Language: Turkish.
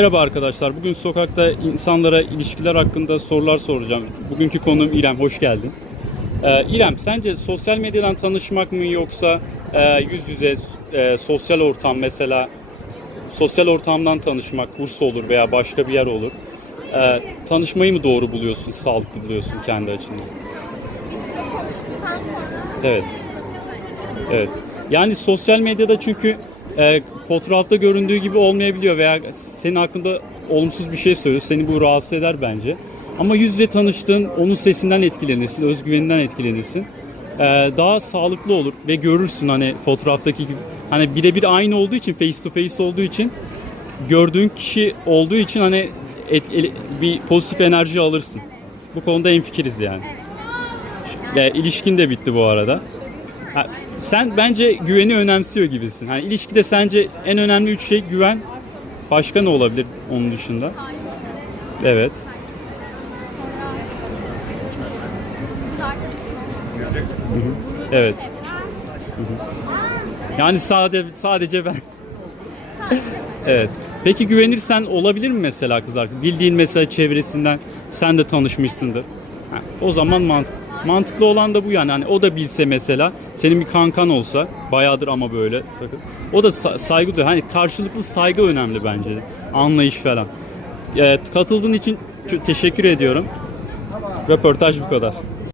Merhaba arkadaşlar. Bugün sokakta insanlara ilişkiler hakkında sorular soracağım. Bugünkü konuğum İrem. Hoş geldin. Ee, İrem, sence sosyal medyadan tanışmak mı yoksa e, yüz yüze e, sosyal ortam mesela sosyal ortamdan tanışmak, kurs olur veya başka bir yer olur. Ee, tanışmayı mı doğru buluyorsun, sağlıklı buluyorsun kendi açından? Evet. Evet. Yani sosyal medyada çünkü e, fotoğrafta göründüğü gibi olmayabiliyor veya senin hakkında olumsuz bir şey söylüyor. Seni bu rahatsız eder bence. Ama yüz yüze tanıştığın onun sesinden etkilenirsin, özgüveninden etkilenirsin. E, daha sağlıklı olur ve görürsün hani fotoğraftaki gibi. Hani birebir aynı olduğu için, face to face olduğu için gördüğün kişi olduğu için hani et- bir pozitif enerji alırsın. Bu konuda enfikiriz yani. E, ilişkin de bitti bu arada. Sen bence güveni önemsiyor gibisin. Hani ilişkide sence en önemli üç şey güven. Başka ne olabilir onun dışında? Evet. Evet. Yani sade sadece ben. evet. Peki güvenirsen olabilir mi mesela kız arkadaş? Bildiğin mesela çevresinden sen de tanışmışsındır. O zaman mantık mantıklı olan da bu yani. Hani o da bilse mesela senin bir kankan olsa bayağıdır ama böyle takıl. O da sa- saygı duyuyor. Hani karşılıklı saygı önemli bence. Anlayış falan. Evet, katıldığın için teşekkür ediyorum. Röportaj bu kadar.